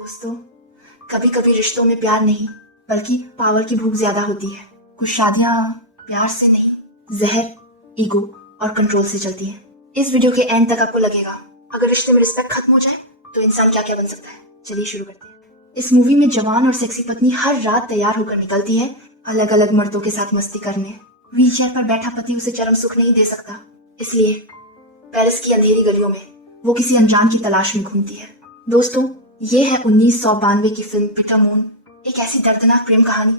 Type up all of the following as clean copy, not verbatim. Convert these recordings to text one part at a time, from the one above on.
दोस्तों, कभी कभी रिश्तों में प्यार नहीं बल्कि पावर की भूख ज्यादा होती है। कुछ शादियां प्यार से नहीं, जहर, ईगो और कंट्रोल से चलती हैं। इस वीडियो के एंड तक आपको लगेगा अगर रिश्ते में रिस्पेक्ट खत्म हो जाए तो इंसान क्या क्या बन सकता है। चलिए शुरू करते हैं। इस मूवी में जवान और सेक्सी पत्नी हर रात तैयार होकर निकलती है अलग अलग मर्दों के साथ मस्ती करने। व्हीलचेयर पर बैठा पति उसे चरम सुख नहीं दे सकता, इसलिए पेरिस की अंधेरी गलियों में वो किसी अनजान की तलाश में घूमती है। दोस्तों, ये है 1992 की फिल्म पीटर मून, एक ऐसी दर्दनाक प्रेम कहानी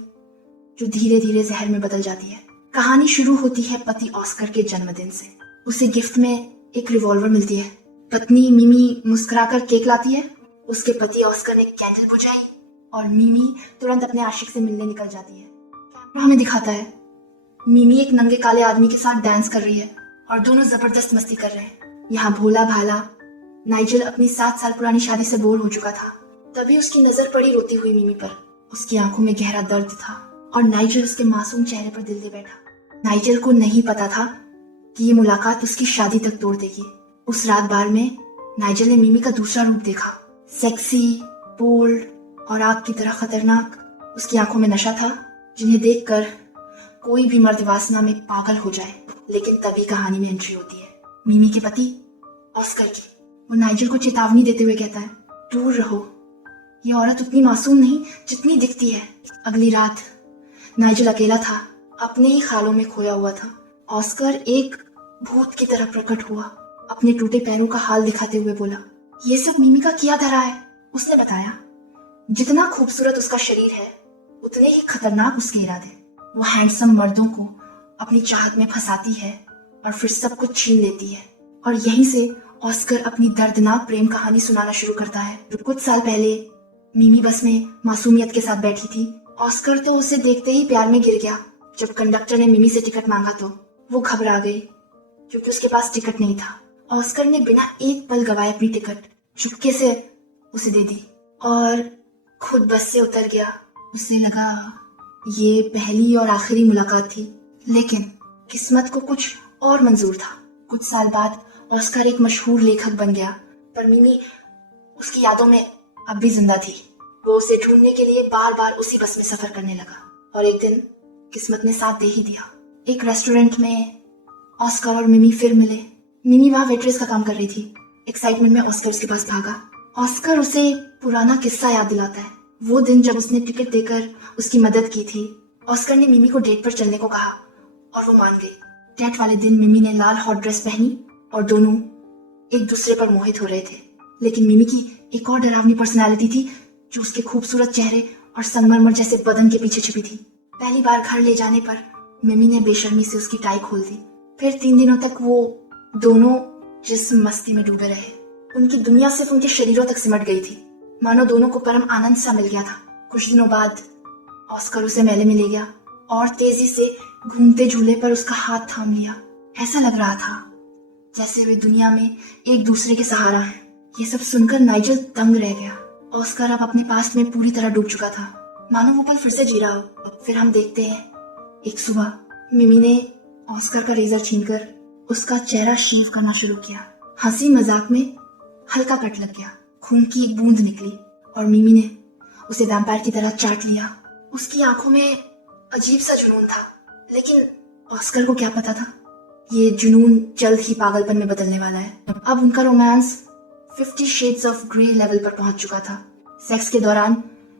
जो धीरे धीरे जहर में बदल जाती है। कहानी शुरू होती है पति ऑस्कर के जन्मदिन से। उसे गिफ्ट में एक रिवॉल्वर मिलती है। पत्नी मिमी मुस्कुराकर केक लाती है। उसके पति ऑस्कर ने कैंडल बुझाई और मिमी तुरंत अपने आशिक से मिलने निकल जाती है। कैमरा हमें दिखाता है मिमी एक नंगे काले आदमी के साथ डांस कर रही है और दोनों जबरदस्त मस्ती कर रहे हैं। यहाँ भोला भाला नाइजेल अपनी 7 साल पुरानी शादी से बोर हो चुका था। तभी उसकी नजर पड़ी रोती हुई मिमी पर। उसकी आंखों में गहरा दर्द था और नाइजेल उसके मासूम चेहरे पर दिल दे बैठा। नाइजेल को नहीं पता था कि ये मुलाकात उसकी शादी तक तोड़ देगी। उस रात बार में नाइजेल ने मिमी का दूसरा रूप देखा, सेक्सी, बोल्ड और आग की तरह खतरनाक। उसकी आंखों में नशा था जिन्हें देखकर कोई भी मर्द वासना में पागल हो जाए। लेकिन तभी कहानी में एंट्री होती है मिमी के पति ऑस्कर की। वो नाइजेल को चेतावनी देते हुए कहता है, दूर रहो, ये औरत उतनी मासूम नहीं जितनी दिखती है। अगली रात नाइजेल अकेला था, अपने ही ख्यालों में खोया हुआ था। ऑस्कर एक भूत की तरह प्रकट हुआ, अपने टूटे पैरों का हाल दिखाते हुए बोला, ये सब मिमी का किया धरा है। उसने बताया, जितना खूबसूरत उसका शरीर है उतने ही खतरनाक उसके इरादे। वो हैंडसम मर्दों को अपनी चाहत में फंसाती है और फिर सब कुछ छीन लेती है। और यहीं से ऑस्कर अपनी दर्दनाक प्रेम कहानी सुनाना शुरू करता है। कुछ साल पहले मिमी बस में मासूमियत के साथ बैठी थी। ऑस्कर तो उसे देखते ही प्यार में गिर गया। जब कंडक्टर ने मिमी से टिकट मांगा तो वो घबरा गई क्योंकि उसके पास टिकट नहीं था। ऑस्कर ने बिना एक पल गवाए अपनी टिकट चुपके से उसे दे दी और खुद बस से उतर गया। उसे लगा ये पहली और आखिरी मुलाकात थी, लेकिन किस्मत को कुछ और मंजूर था। कुछ साल बाद ऑस्कर एक मशहूर लेखक बन गया, पर मिमी उसकी यादों में अब भी जिंदा थी। वो उसे ढूंढने के लिए बार बार उसी बस में सफर करने लगा और एक दिन किस्मत ने साथ दे ही दिया। एक रेस्टोरेंट में ऑस्कर और मिमी फिर मिले। मिमी वहां वेट्रेस का काम कर रही थी। एक्साइटमेंट में ऑस्कर उसके पास भागा। ऑस्कर उसे पुराना किस्सा याद दिलाता है, वो दिन जब उसने टिकट देकर उसकी मदद की थी। ऑस्कर ने मिमी को डेट पर चलने को कहा और वो मान गई। डेट वाले दिन मिमी ने लाल हॉट ड्रेस पहनी और दोनों एक दूसरे पर मोहित हो रहे थे। लेकिन मिमी की एक और डरावनी पर्सनालिटी थी जो उसके खूबसूरत चेहरे और संगमरमर जैसे बदन के पीछे छिपी थी। पहली बार घर ले जाने पर मिमी ने बेशर्मी से उसकी टाई खोल दी। फिर 3 दिनों तक वो दोनों जिस मस्ती में डूबे रहे, उनकी दुनिया सिर्फ उनके शरीरों तक सिमट गई थी, मानो दोनों को परम आनंद सा मिल गया था। कुछ दिनों बाद ऑस्कर उसे मेले में ले गया और तेजी से घूमते झूले पर उसका हाथ थाम लिया। ऐसा लग रहा था जैसे वे दुनिया में एक दूसरे के सहारा हैं। ये सब सुनकर नाइजेल दंग रह गया। ऑस्कर अब अपने पास्ट में पूरी तरह डूब चुका था, मानो वो पल फिर से जी रहा हो। फिर हम देखते हैं एक सुबह मिमी ने ऑस्कर का रेजर छीनकर उसका चेहरा शेव करना शुरू किया। हंसी मजाक में हल्का कट लग गया, खून की एक बूंद निकली और मिमी ने उसे वैम्पायर की तरह चाट लिया। उसकी आंखों में अजीब सा जुनून था, लेकिन ऑस्कर को क्या पता था ये जुनून जल्द ही पागलपन में बदलने वाला है। अब उनका romance 50 shades of grey level पर पहुंच चुका था। सेक्स के दौरान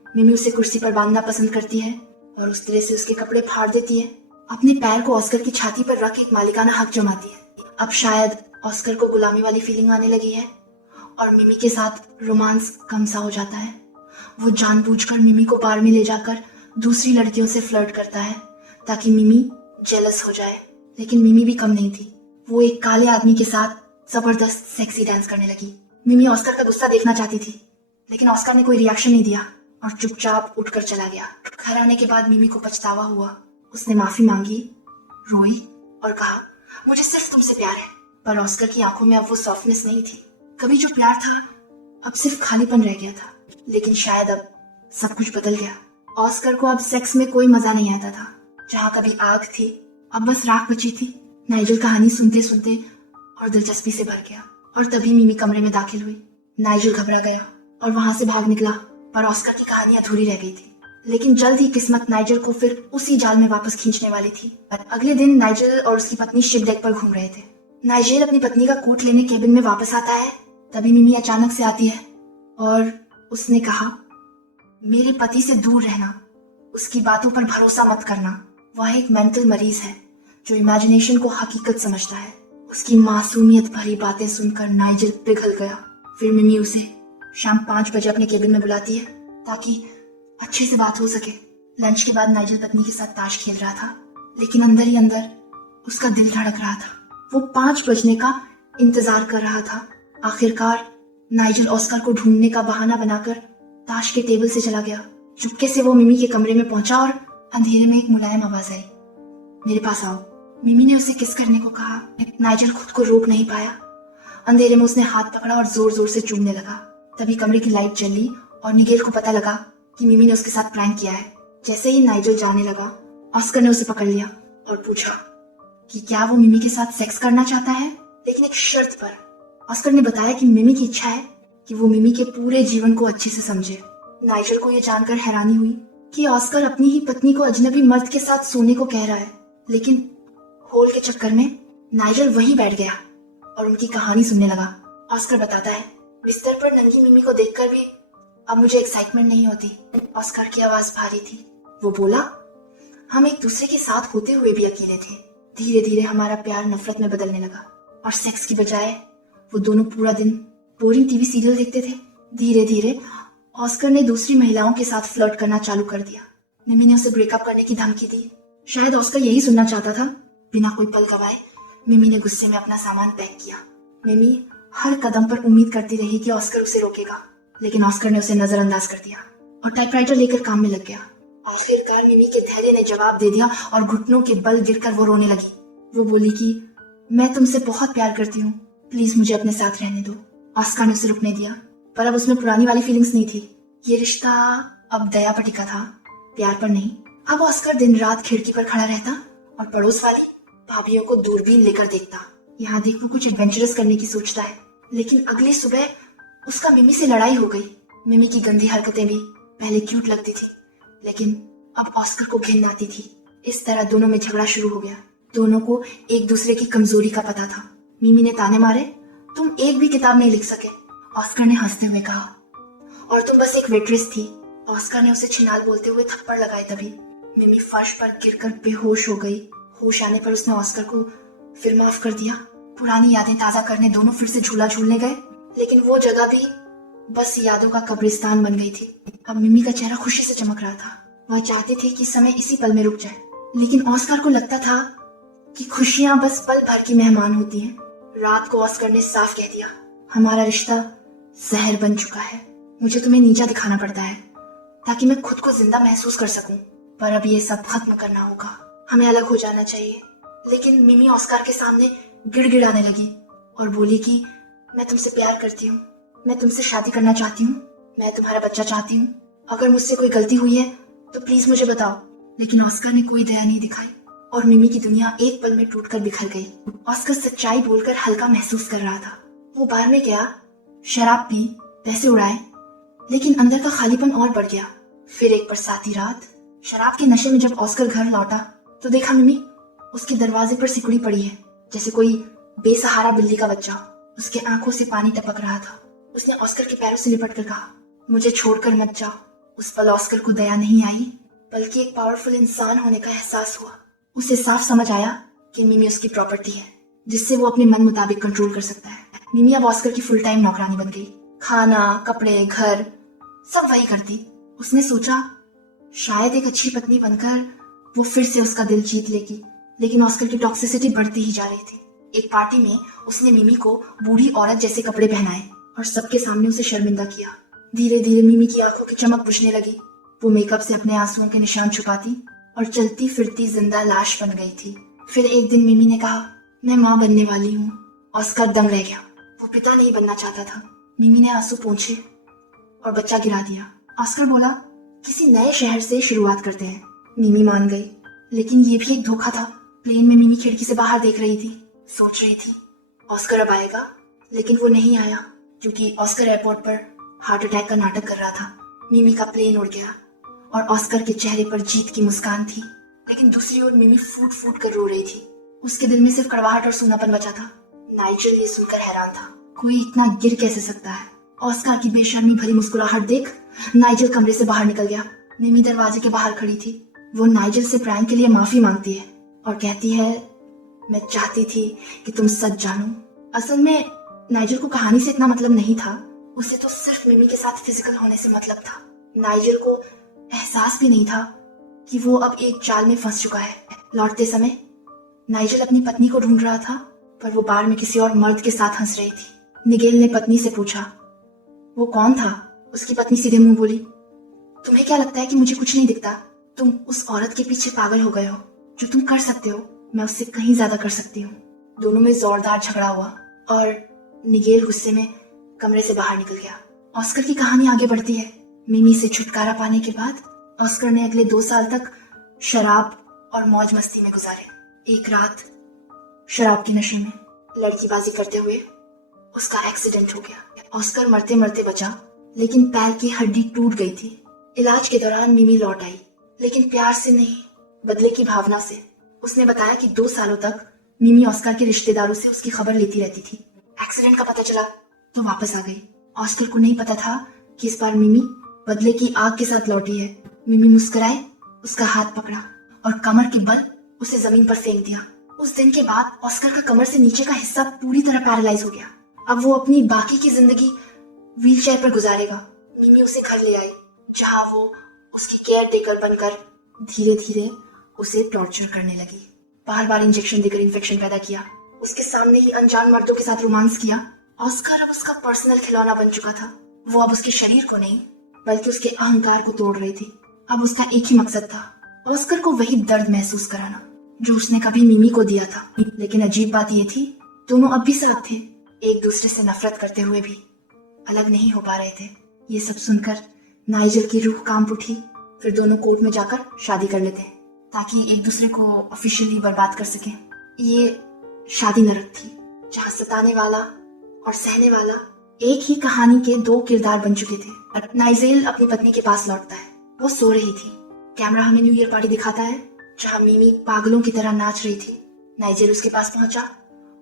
मिमी उसे कुर्सी पर बांधना पसंद करती है और उस तरह से उसके कपड़े फाड़ देती है। अपने पैर को ऑस्कर की छाती पर रख एक मालिकाना हक जमाती है। अब शायद ऑस्कर को गुलामी वाली फीलिंग आने लगी है और मिमी के साथ रोमांस कम सा हो जाता है। वो जानबूझकर मिमी को बार में ले जाकर दूसरी लड़कियों से फ्लर्ट करता है ताकि मिमी जेलस हो जाए। लेकिन मिमी भी कम नहीं थी। वो एक काले आदमी के साथ जबरदस्त सेक्सी डांस करने लगी। मिमी ऑस्कर का गुस्सा देखना चाहती थी, लेकिन ऑस्कर ने कोई रिएक्शन नहीं दिया और चुपचाप उठकर चला गया। घर आने के बाद मिमी को पछतावा हुआ। उसने माफी मांगी, रोई और कहा, मुझे सिर्फ तुमसे प्यार है। पर ऑस्कर की आंखों में अब वो सॉफ्टनेस नहीं थी। कभी जो प्यार था अब सिर्फ खालीपन रह गया था। लेकिन शायद अब सब कुछ बदल गया। ऑस्कर को अब सेक्स में कोई मजा नहीं आता था। जहाँ कभी आग थी अब बस राख बची थी। नाइजेल कहानी सुनते सुनते और दिलचस्पी से भर गया और तभी मिमी कमरे में दाखिल हुई। नाइजेल घबरा गया और वहां से भाग निकला। पर ऑस्कर की कहानी अधूरी रह गई थी। लेकिन जल्द ही किस्मत नाइजल को फिर उसी जाल में वापस खींचने वाली थी। पर अगले दिन नाइजल और उसकी पत्नी शिप डेक पर घूम रहे थे। नाइजल अपनी पत्नी का कोट लेने केबिन में वापस आता है, तभी मिमी अचानक से आती है और उसने कहा, मेरे पति से दूर रहना, उसकी बातों पर भरोसा मत करना, वह एक मेंटल मरीज है जो इमेजिनेशन को हकीकत समझता है। उसकी मासूमियत भरी बातें सुनकर नाइजल पिघल गया। फिर मिमी उसे शाम 5 बजे अपने केबिन में बुलाती है ताकि अच्छे से बात हो सके। लंच के बाद नाइजल पत्नी के साथ ताश खेल रहा था, लेकिन अंदर ही अंदर उसका दिल धड़क रहा था। वो 5 बजने का इंतजार कर रहा था। आखिरकार नाइजल ऑस्कर को ढूंढने का बहाना बनाकर ताश के टेबल से चला गया। चुपके से वो मिमी के कमरे में पहुंचा और अंधेरे में एक मुलायम आवाज आई, मेरे पास आओ। मिमी ने उसे किस करने को कहा। नाइजल खुद को रोक नहीं पाया। अंधेरे में उसने हाथ पकड़ा और जोर जोर से चूमने लगा। तभी कमरे की लाइट जली और निगेल को पता लगा कि मिमी ने उसके साथ प्रैंक किया है। जैसे ही नाइजल जाने लगा, ऑस्कर ने उसे पकड़ लिया और पूछा कि क्या वो मिमी के साथ सेक्स करना चाहता है, लेकिन एक शर्त पर। ऑस्कर ने बताया कि मिमी की इच्छा है कि वो मिमी के पूरे जीवन को अच्छे से समझे। नाइजल को यह जानकर हैरानी हुई कि ऑस्कर अपनी ही पत्नी को अजनबी मर्द के साथ सोने को कह रहा है, लेकिन होल के चक्कर में नाइजल वहीं बैठ गया और उनकी कहानी सुनने लगा। ऑस्कर बताता है, बिस्तर पर नंगी मिमी को देखकर भी अब मुझे एक्साइटमेंट नहीं होती। ऑस्कर की आवाज भारी थी। वो बोला, हम एक दूसरे के साथ होते हुए भी अकेले थे। धीरे धीरे हमारा प्यार नफरत में बदलने लगा और सेक्स की बजाय वो दोनों पूरा दिन बोरिंग टीवी सीरियल देखते थे। धीरे धीरे ऑस्कर ने दूसरी महिलाओं के साथ फ्लर्ट करना चालू कर दिया। मिमी ने उसे ब्रेकअप करने की धमकी दी। शायद ऑस्कर यही सुनना चाहता था। बिना कोई पल गवाए मिमी ने गुस्से में अपना सामान पैक किया। मिमी हर कदम पर उम्मीद करती रही कि ऑस्कर उसे रोकेगा, लेकिन ऑस्कर ने उसे नजरअंदाज कर दिया और टाइपराइटर लेकर काम में लग गया। आखिरकार मिमी के धैर्य ने जवाब दे दिया और घुटनों के बल गिरकर वो रोने लगी। वो बोली कि मैं तुमसे बहुत प्यार करती हूँ, प्लीज मुझे अपने साथ रहने दो। ऑस्कर ने उसे रुकने दिया, पर अब उसमें पुरानी वाली फीलिंग्स नहीं थी। ये रिश्ता अब दया पर टिका था, प्यार पर नहीं। अब ऑस्कर दिन रात खिड़की पर खड़ा रहता और पड़ोस वाली भाभीियों को दूरबीन लेकर देखता। यहाँ देख वो कुछ एडवेंचरस करने की सोचता है, लेकिन अगली सुबह उसका मिमी से लड़ाई हो गई। मिमी की गंदी हरकतें भी पहले क्यूट लगती थी, लेकिन अब ऑस्कर को घिन आती थी। इस तरह दोनों में झगड़ा शुरू हो गया। दोनों को एक दूसरे की कमजोरी का पता था। मिमी ने ताने मारे, तुम एक भी किताब नहीं लिख सके। ऑस्कर ने हंसते हुए कहा, और तुम बस एक वेट्रेस थी। ऑस्कर ने उसे छिनाल बोलते हुए थप्पड़ लगाए। तभी मिमी फर्श पर गिरकर बेहोश हो गई। होश आने पर उसने ऑस्कर को फिर माफ कर दिया। पुरानी यादें ताजा करने दोनों फिर से झूला झूलने गए, लेकिन वो जगह भी बस यादों का कब्रिस्तान बन गई थी। अब मिमी का चेहरा खुशी से चमक रहा था। वह चाहते थे कि समय इसी पल में रुक जाए, लेकिन ऑस्कर को लगता था कि खुशियां बस पल भर की मेहमान होती हैं। रात को ऑस्कर ने साफ कह दिया, हमारा रिश्ता जहर बन चुका है। मुझे तुम्हें नीचा दिखाना पड़ता है ताकि मैं खुद को जिंदा महसूस कर सकूं, पर अब ये सब खत्म करना होगा। हमें अलग हो जाना चाहिए। लेकिन मिमी ऑस्कर के सामने गिड़गिड़ाने लगी और बोली कि मैं तुमसे प्यार करती हूँ, मैं तुमसे शादी करना चाहती हूँ, मैं तुम्हारा बच्चा चाहती हूँ। अगर मुझसे कोई गलती हुई है तो प्लीज मुझे बताओ। लेकिन ऑस्कर ने कोई दया नहीं दिखाई और मिमी की दुनिया एक पल में टूटकर बिखर गई। ऑस्कर सच्चाई बोलकर हल्का महसूस कर रहा था। वो बार में गया, शराब पी, पैसे उड़ाए, लेकिन अंदर का खालीपन और बढ़ गया। फिर एक बरसाती रात शराब के नशे में जब ऑस्कर घर लौटा तो देखा मिमी उसके दरवाजे पर सिकुड़ी पड़ी है, जैसे कोई बेसहारा बिल्ली का बच्चा। उसके आंखों से पानी टपक रहा था। उसने ऑस्कर के पैरों से लिपट कर कहा, मुझे छोड़कर मत जाओ। उस पल ऑस्कर को दया नहीं आई, बल्कि एक पावरफुल इंसान होने का एहसास हुआ। उसे साफ समझ आया कि मिमी उसकी प्रॉपर्टी है, जिससे वो अपने मन मुताबिक कंट्रोल कर सकता है। मिमी अब ऑस्कर की फुल टाइम नौकरानी बन गई। खाना, कपड़े, घर सब वही करती। उसने सोचा शायद एक अच्छी पत्नी बनकर वो फिर से उसका दिल जीत लेगी, लेकिन ऑस्कर की टॉक्सिसिटी बढ़ती ही जा रही थी। एक पार्टी में उसने मिमी को बूढ़ी औरत जैसे कपड़े पहनाए और सबके सामने उसे शर्मिंदा किया। धीरे धीरे मिमी की आंखों की चमक बुझने लगी। वो मेकअप से अपने आंसुओं के निशान छुपाती और चलती फिरती जिंदा लाश बन गई थी। फिर एक दिन मिमी ने कहा, मैं माँ बनने वाली हूँ। ऑस्कर दंग रह गया। वो पिता नहीं बनना चाहता था। मिमी ने आंसू पोंछे और बच्चा गिरा दिया। ऑस्कर बोला, किसी नए शहर से शुरुआत करते हैं। मिमी मान गई, लेकिन ये भी एक धोखा था। प्लेन में मिमी खिड़की से बाहर देख रही थी, सोच रही थी ऑस्कर अब आएगा, लेकिन वो नहीं आया क्योंकि ऑस्कर एयरपोर्ट पर हार्ट अटैक का नाटक कर रहा था। मिमी का प्लेन उड़ गया और ऑस्कर के चेहरे पर जीत की मुस्कान थी, लेकिन दूसरी ओर मिमी फूट फूट कर रो रही थी। उसके दिल में सिर्फ कड़वाहट और सूनापन बचा था। नाइजेल ये सुनकर हैरान था, कोई इतना गिर कैसे सकता है। ऑस्कर की बेशर्मी भरी मुस्कुराहट देख नाइजेल कमरे से बाहर निकल गया। मिमी दरवाजे के बाहर खड़ी थी। वो नाइजेल से प्रैंक के लिए माफी मांगती है और कहती है, मैं चाहती थी कि तुम सच जानो। असल में नाइजेल को कहानी से इतना मतलब नहीं था, उसे तो सिर्फ मिमी के साथ फिजिकल होने से मतलब था। नाइजेल को एहसास भी नहीं था कि वो अब एक जाल में फंस चुका है। लौटते समय नाइजेल अपनी पत्नी को ढूंढ रहा था, पर वो बार में किसी और मर्द के साथ हंस रही थी। निगेल ने पत्नी से पूछा, वो कौन था? उसकी पत्नी सीधे मुंह बोली, तुम्हें क्या लगता है कि मुझे कुछ नहीं दिखता? तुम उस औरत के पीछे पागल हो गए हो। जो तुम कर सकते हो मैं उससे कहीं ज्यादा कर सकती हूँ। दोनों में जोरदार झगड़ा हुआ और निगेल गुस्से में कमरे से बाहर निकल गया। ऑस्कर की कहानी आगे बढ़ती है। मिमी से छुटकारा पाने के बाद ऑस्कर ने अगले 2 साल तक शराब और मौज मस्ती में गुजारे। एक रात शराब के नशे में लड़कीबाजी करते हुए उसका एक्सीडेंट हो गया। ऑस्कर मरते मरते बचा, लेकिन पैर की हड्डी टूट गई थी। इलाज के दौरान मिमी लौट आई, लेकिन प्यार से नहीं, बदले की भावना से। उसने बताया कि 2 सालों तक मिमी ऑस्कर के रिश्तेदारों से उसकी खबर लेती रहती थी। एक्सीडेंट का पता चला तो वापस आ गई। ऑस्कर को नहीं पता था कि इस बार मिमी बदले की आग के साथ लौटी है। मिमी मुस्कुराए, उसका हाथ पकड़ा और कमर के बल उसे जमीन पर फेंक दिया। उस दिन के बाद ऑस्कर का कमर से नीचे का हिस्सा पूरी तरह पैरालाइज हो गया। अब वो अपनी बाकी की जिंदगी व्हीलचेयर पर गुजारेगा। मिमी उसे घर ले आई, जहाँ वो उसकी केयर टेकर बनकर धीरे धीरे उसे टॉर्चर करने लगी। बार बार इंजेक्शन देकर इन्फेक्शन पैदा किया। उसके सामने ही अनजान मर्दों के साथ रोमांस किया। ऑस्कर अब उसका पर्सनल खिलौना बन चुका था। वो अब उसके शरीर को नहीं, बल्कि उसके अहंकार को तोड़ रही थी। अब उसका एक ही मकसद था, ऑस्कर को वही दर्द महसूस कराना जो उसने कभी मिमी को दिया था। लेकिन अजीब बात ये थी, दोनों अब भी साथ थे, एक दूसरे से नफरत करते हुए भी अलग नहीं हो पा रहे थे। ये सब सुनकर नाइजेल की रूह कांप उठी। फिर दोनों कोर्ट में जाकर शादी कर लेते ताकि एक दूसरे को ऑफिशियली बर्बाद कर सके। ये शादी नरक थी, जहाँ सताने वाला और सहने वाला एक ही कहानी के 2 किरदार बन चुके थे। नाइजेल अपनी पत्नी के पास लौटता है। वो सो रही थी। कैमरा हमें न्यू ईयर पार्टी दिखाता है, जहाँ मिमी पागलों की तरह नाच रही थी। नाइजेल उसके पास पहुंचा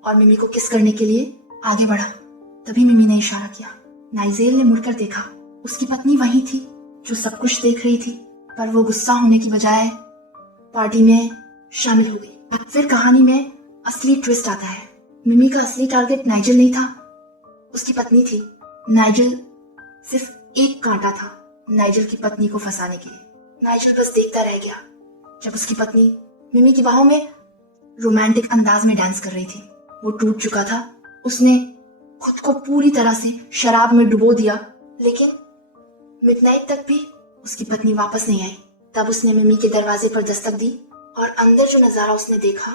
और मिमी को किस करने के लिए आगे बढ़ा। तभी मिमी ने इशारा किया। नाइजेल ने मुड़कर देखा। उसकी पत्नी वही थी जो सब कुछ देख रही थी, पर वो गुस्सा होने की बजाय पार्टी में शामिल हो गई। फिर कहानी में असली ट्विस्ट आता है। मिमी का असली टारगेट नाइजेल नहीं था, उसकी पत्नी थी। नाइजेल सिर्फ एक कांटा था नाइजेल की पत्नी को फंसाने के लिए। नाइजेल बस देखता रह गया जब उसकी पत्नी मिमी की बाहों में रोमांटिक अंदाज में डांस कर रही थी। वो टूट चुका था। उसने खुद को पूरी तरह से शराब में डुबो दिया, लेकिन मिडनाइट तक भी उसकी पत्नी वापस नहीं आई। तब उसने मिमी के दरवाजे पर दस्तक दी और अंदर जो नजारा उसने देखा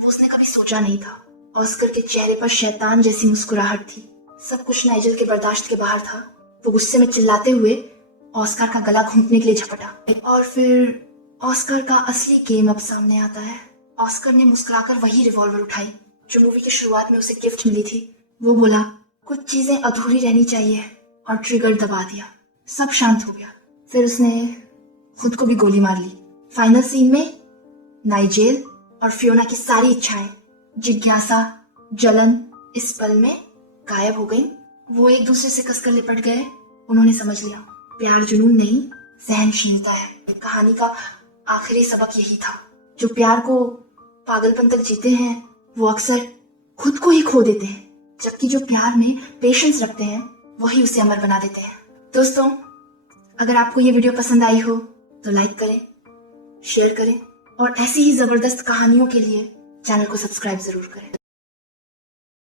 वो उसने कभी सोचा नहीं था। ऑस्कर के चेहरे पर शैतान जैसी मुस्कुराहट थी। सब कुछ नाइजेल के बर्दाश्त के बाहर था। वो गुस्से में चिल्लाते हुए ऑस्कर का गला घोंटने के लिए झपटा। और फिर ऑस्कर का असली गेम अब सामने आता है। ऑस्कर ने मुस्कुराकर वही रिवॉल्वर उठाई जो मूवी की शुरुआत में उसे गिफ्ट मिली थी। वो बोला, कुछ चीजें अधूरी रहनी चाहिए, और ट्रिगर दबा दिया। सब शांत हो गया। फिर उसने खुद को भी गोली मार ली। फाइनल सीन में नाइजेल और फियोना की सारी इच्छाएं, जिज्ञासा, जलन इस पल में गायब हो गई। वो एक दूसरे से कसकर लिपट गए। उन्होंने समझ लिया, प्यार जुनून नहीं, सहनशीलता है। कहानी का आखिरी सबक यही था, जो प्यार को पागलपन तक जीते हैं वो अक्सर खुद को ही खो देते हैं, जबकि जो प्यार में पेशेंस रखते हैं वही उसे अमर बना देते हैं। दोस्तों, अगर आपको ये वीडियो पसंद आई हो तो लाइक करें, शेयर करें और ऐसी ही जबरदस्त कहानियों के लिए चैनल को सब्सक्राइब जरूर करें।